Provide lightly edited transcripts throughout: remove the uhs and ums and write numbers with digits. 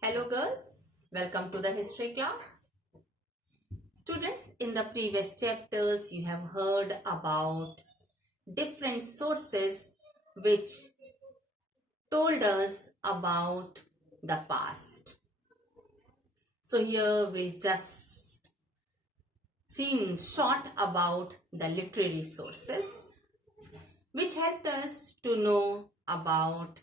Hello girls, welcome to the history class. Students, in the previous chapters you have heard about different sources which told us about the past. So here we'll just see in short about the literary sources which helped us to know about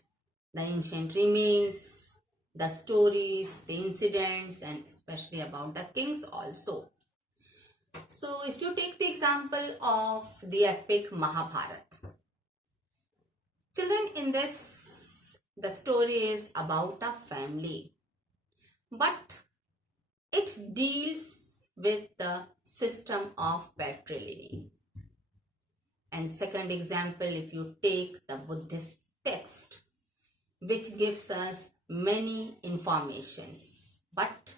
the ancient remains, the stories, the incidents, and especially about the kings also. So if you take the example of the epic Mahabharat, children, in this the story is about a family, but it deals with the system of patrilineal. And second example, if you take the Buddhist text, which gives us many informations, but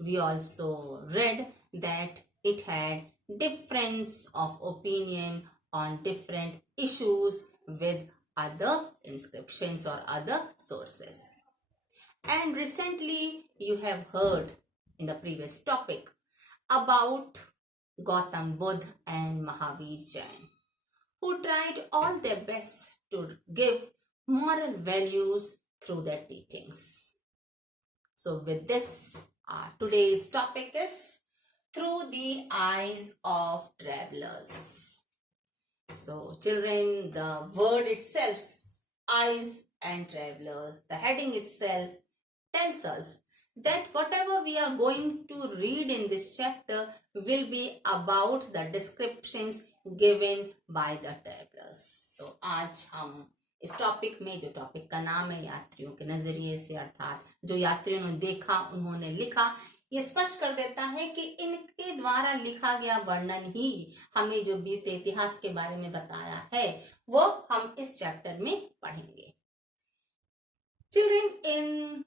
we also read that it had difference of opinion on different issues with other inscriptions or other sources. And recently you have heard in the previous topic about Gautam Buddha and Mahavir Jain, who tried all their best to give moral values through their teachings. So with this, today's topic is through the eyes of travelers. So children, the word itself, eyes and travelers, the heading itself tells us that whatever we are going to read in this chapter will be about the descriptions given by the travelers. So आज हम इस topic में, जो topic का नाम है यात्रियों के नजरिए से, अर्थात जो यात्रियों ने देखा उन्होंने लिखा, ये स्पष्ट कर देता है कि इनके द्वारा लिखा गया वर्णन ही हमें जो बीते इतिहास के बारे में बताया है वो हम इस चैप्टर में पढ़ेंगे. Children, in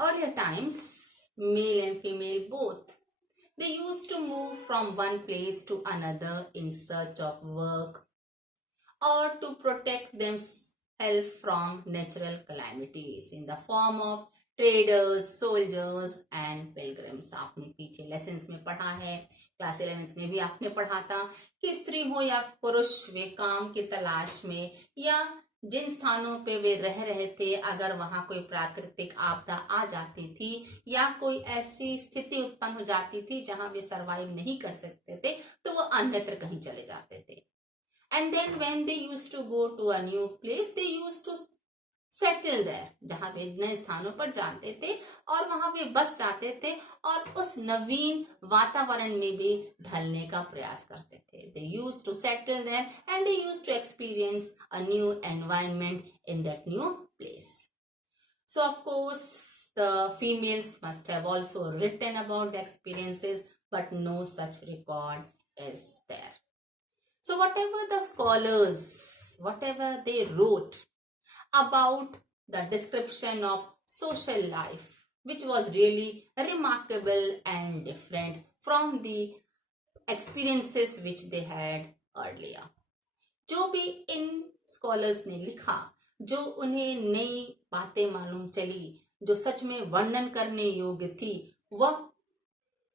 earlier times, male and female both, they used to move from one place to another in search of work or to protect themselves from natural calamities in the form of traders, soldiers and pilgrims. आपने पीछे lessons में पढ़ा है, class 11th में भी आपने पढ़ा था कि स्त्री हो या पुरुष, वे काम की तलाश में या जिन स्थानों पे वे रह रहे थे, अगर वहां कोई प्राकृतिक आपदा आ जाती थी या कोई ऐसी स्थिति उत्पन्न हो जाती थी जहां वे सरवाइव नहीं कर सकते थे, तो वो अन्यत्र कहीं चले जाते थे. And then when they used to go to a new place, they used to settle there. जहां वे नए स्थानों पर जाते थे और वहां वे बस जाते थे और उस नवीन वातावरण में भी ढलने का प्रयास करते थे. They used to settle there and they used to experience a new environment in that new place. So of course the females must have also written about the experiences, but no such record is there. So whatever the scholars, whatever they wrote about the description of social life, which was really remarkable and different from the experiences which they had earlier. जो भी इन scholars ने लिखा, जो उन्हें नई बातें मालूम चली, जो सच में वर्णन करने योग्य थी, वह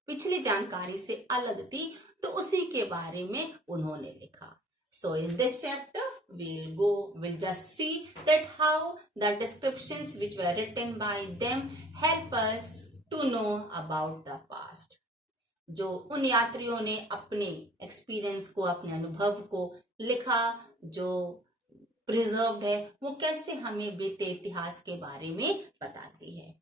पिछली जानकारी से अलग थी, तो उसी के बारे में उन्होंने लिखा. So in this chapter we'll just see that how the descriptions which were written by them help us to know about the past. जो उन यात्रियों ने अपने एक्सपीरियंस को, अपने अनुभव को लिखा, जो प्रिजर्व्ड है, वो कैसे हमें बीते इतिहास के बारे में बताती है.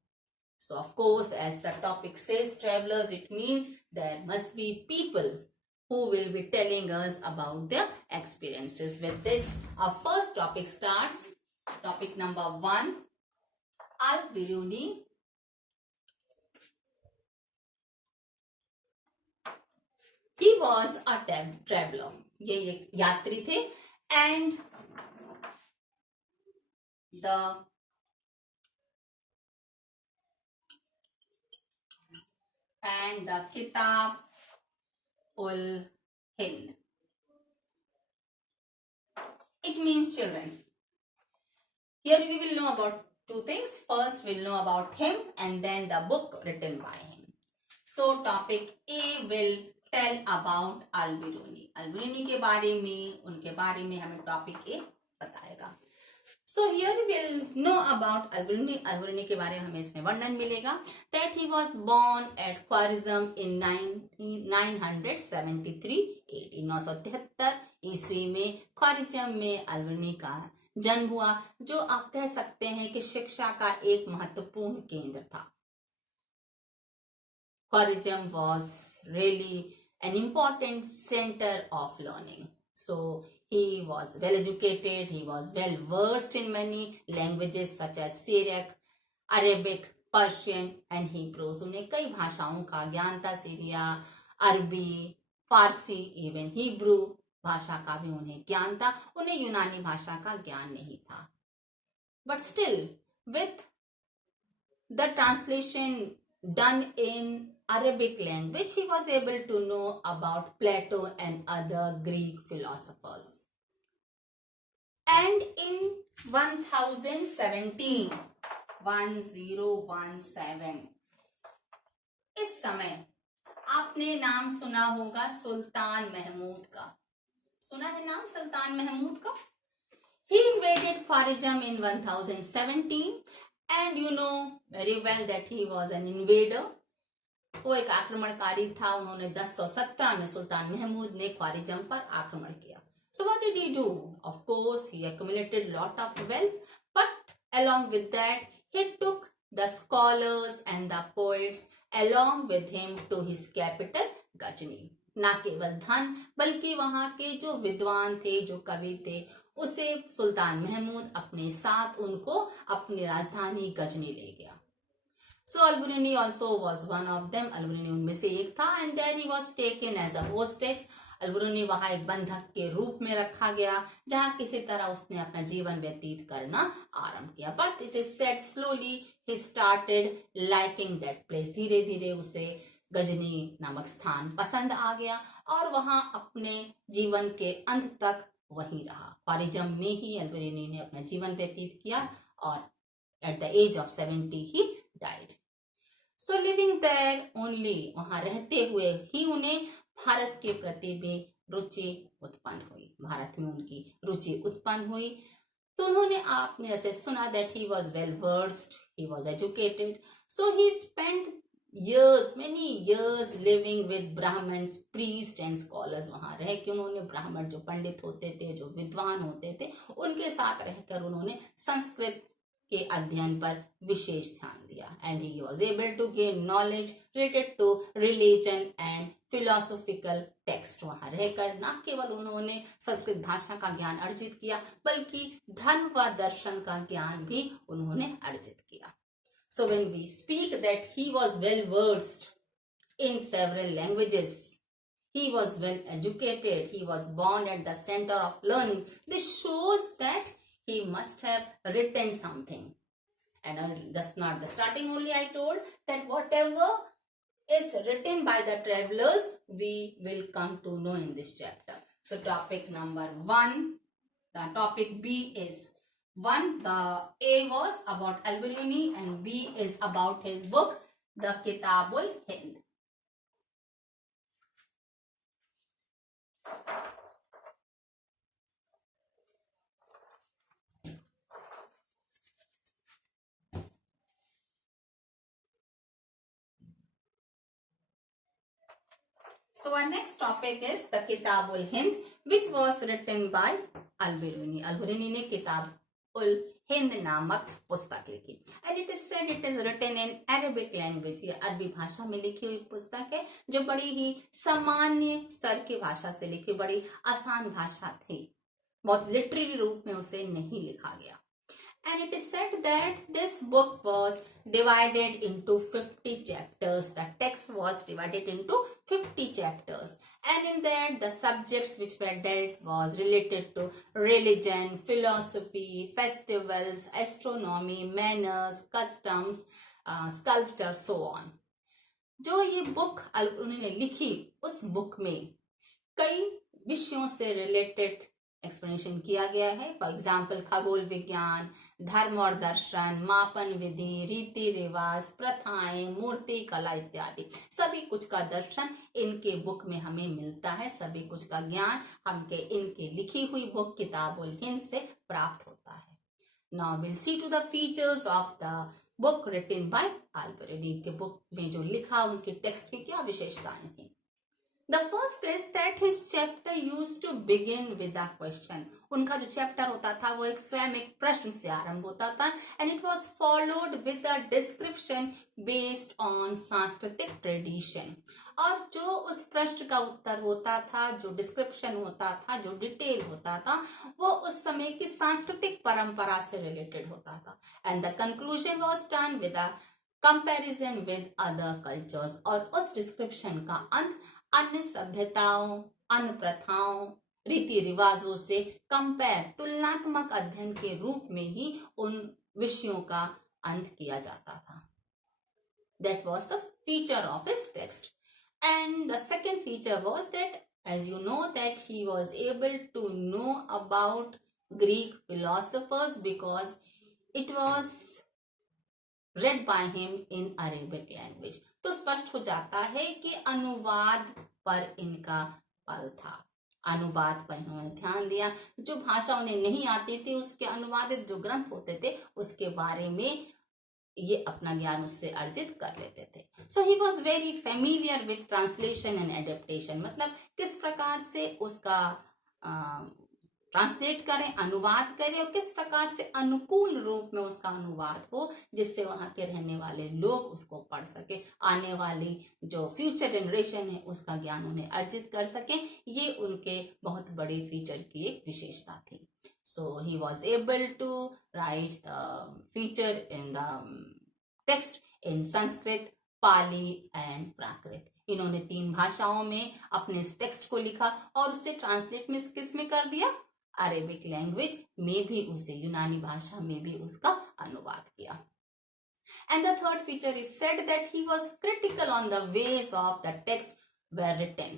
So of course, as the topic says, travelers, it means there must be people who will be telling us about their experiences. With this, our first topic starts. Topic number 1, Al-Biruni. He was a traveler. ये एक यात्री थे, and the Kitab ul Hind. It means, children, here we will know about Two things. First, we'll know about him and then the book written by him. So, topic A will tell about Al-Biruni. Al-Biruni के बारे में, उनके बारे में हमें topic A बताएगा. So here we will know about Al-Biruni. Al-Biruni के बारे में हमें इसमें वर्णन मिलेगा. That he was born at Khwarizm in 973 AD. 973 ईस्वी में ख्वारिज़म में अल-बिरूनी का जन्म हुआ, जो आप कह सकते हैं कि शिक्षा का एक महत्वपूर्ण केंद्र था. Khwarizm was really an important center of learning. So he was well educated, he was well versed in many languages such as Syriac, Arabic, Persian and Hebrew. उन्हें कई भाषाओं का ज्ञान था. सीरिया, अरबी, फारसी, इवन हिब्रू भाषा का भी उन्हें ज्ञान था. उन्हें यूनानी भाषा का ज्ञान नहीं था. But still, with the translation done in Arabic language, he was able to know about Plato and other Greek philosophers. And in 1017, इस समय आपने नाम सुना होगा सुल्तान महमूद का. सुना है नाम सुल्तान महमूद का? He invaded Khwarizm in 1017 and you know very well that he was an invader. वो एक आक्रमणकारी था. उन्होंने 1017 में सुल्तान महमूद ने ख्वारिज़म पर आक्रमण किया. So what did he do? Of course, he accumulated lot of wealth, but along with that, he took the scholars and the poets along with him to his capital Ghazni. ना केवल धन बल्कि वहां के जो विद्वान थे, जो कवि थे, उसे सुल्तान महमूद अपने साथ उनको अपनी राजधानी गजनी ले गया. So Al-Biruni also was one of them. Al-Biruni उनमें से एक था and then he was taken as a hostage. Al-Biruni वहां एक बंधक के रूप में रखा गया, जहां किसी तरह उसने अपना जीवन व्यतीत करना आरंभ किया. But it is said slowly he started liking that place. धीरे धीरे उसे गजनी नामक स्थान पसंद आ गया और वहां अपने जीवन के अंत तक वहीं रहा. ख्वारिज़म में ही अल-बिरूनी ने अपना जीवन व्यतीत किया और at the age of 70 he died. So living there only, वहां रहते हुए ही उन्हें भारत के प्रति भी रुचि उत्पन्न हुई. भारत में उनकी रुचि उत्पन्न हुई. तो उन्होंने, आपने जैसे सुना that he was well versed, he was educated. So he spent years, many years living with Brahmins, priests and scholars. वहां रह के उन्होंने ब्राह्मण जो पंडित होते थे, जो विद्वान होते थे, उनके साथ रहकर उन्होंने संस्कृत के अध्ययन पर विशेष ध्यान दिया. And he was able to gain knowledge related to religion and philosophical text. वहां रहकर न केवल उन्होंने संस्कृत भाषा का ज्ञान अर्जित किया, बल्कि धर्म व दर्शन का ज्ञान भी उन्होंने अर्जित किया. So when we speak that he was well versed in several languages, he was well educated, he was born at the center of learning, this shows that he must have written something. And just not the starting only, I told that whatever is written by the travelers, we will come to know in this chapter. So topic number 1, the topic B is 1. The A was about Al-Biruni and B is about his book, the Kitabul Hind. So our next topic is the Kitabul Hind, which was written by Al-Biruni. Al-Biruni ने किताबुल हिंद नामक पुस्तक लिखी. And it is said it is written in Arabic language. ये अरबी भाषा में लिखी हुई पुस्तक है, जो बड़ी ही सामान्य स्तर की भाषा से लिखी, बड़ी आसान भाषा थी. बहुत लिटरेरी रूप में उसे नहीं लिखा गया. And it is said that this book was divided into 50 chapters. The text was divided into 50 chapters. And in that, the subjects which were dealt was related to religion, philosophy, festivals, astronomy, manners, customs, sculpture, so on. जो ये book उन्होंने लिखी, उस book में कई विषयों से related explanation किया गया है। फॉर एग्जाम्पल खगोल विज्ञान, धर्म और दर्शन, मापन विधि, रीति रिवाज, प्रथाएं, मूर्ति कला इत्यादि सभी कुछ का दर्शन इनके बुक में हमें मिलता है। सभी कुछ का ज्ञान हमके इनके लिखी हुई बुक किताबुल हिंद से प्राप्त होता है। Now will see to the features of the book written by Alberuni. के बुक में जो लिखा उनके टेक्स्ट की क्या विशेषताएं थी। The first is that his chapter used to begin with a question. उनका जो चैप्टर होता था वो एक स्वयं एक प्रश्न से आरंभ होता था and it was followed with a description based on सांस्कृतिक ट्रेडिशन। और जो उस प्रश्न का उत्तर होता था, जो डिस्क्रिप्शन होता था, जो डिटेल होता था, वो उस समय की सांस्कृतिक परंपरा से रिलेटेड होता था। And the conclusion was done with a comparison with other cultures. और उस डिस्क्रिप्शन का अंत अन्य सभ्यताओं, अन्य प्रथाओं, रीति रिवाजों से कंपेयर तुलनात्मक अध्ययन के रूप में ही उन विषयों का अंत किया जाता था। That was the feature of his text. And the second feature was that, as you know, that he was able to know about Greek philosophers because it was read by him in Arabic language. तो स्पष्ट हो जाता है कि अनुवाद पर इनका बल था। अनुवाद पर इन्होंने ध्यान दिया। जो भाषा उन्हें नहीं आती थी उसके अनुवादित जो ग्रंथ होते थे उसके बारे में ये अपना ज्ञान उससे अर्जित कर लेते थे। So he was very familiar with translation and adaptation. मतलब किस प्रकार से उसका ट्रांसलेट करें, अनुवाद करें, और किस प्रकार से अनुकूल रूप में उसका अनुवाद हो जिससे वहां के रहने वाले लोग उसको पढ़ सके, आने वाली जो फ्यूचर जनरेशन है उसका ज्ञान उन्हें अर्जित कर सके। ये उनके बहुत बड़े फीचर की एक विशेषता थी। So he was able to write the feature in the text in Sanskrit, Pali and Prakrit. इन्होंने 3 भाषाओं में अपने इस टेक्स्ट को लिखा और उसे ट्रांसलेट में किस में कर दिया, अरेबिक लैंग्वेज में भी उसे, यूनानी भाषा में भी उसका अनुवाद किया। And the third feature is said that he was critical on the ways of the text were written.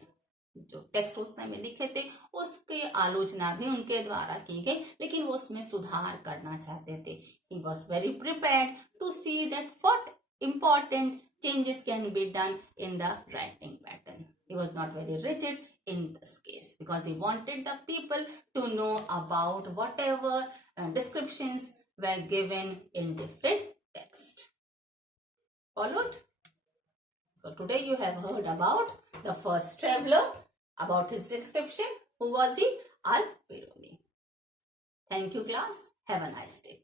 जो टेक्स्ट उस समय लिखे थे उसकी आलोचना भी उनके द्वारा की गई, लेकिन वो उसमें सुधार करना चाहते थे। He was very prepared to see that what important changes can be done in the writing pattern. He was not very rigid in this case because he wanted the people to know about whatever descriptions were given in different texts. Followed? So today you have heard about the first traveler, about his description. Who was he? Al-Biruni. Thank you, class. Have a nice day.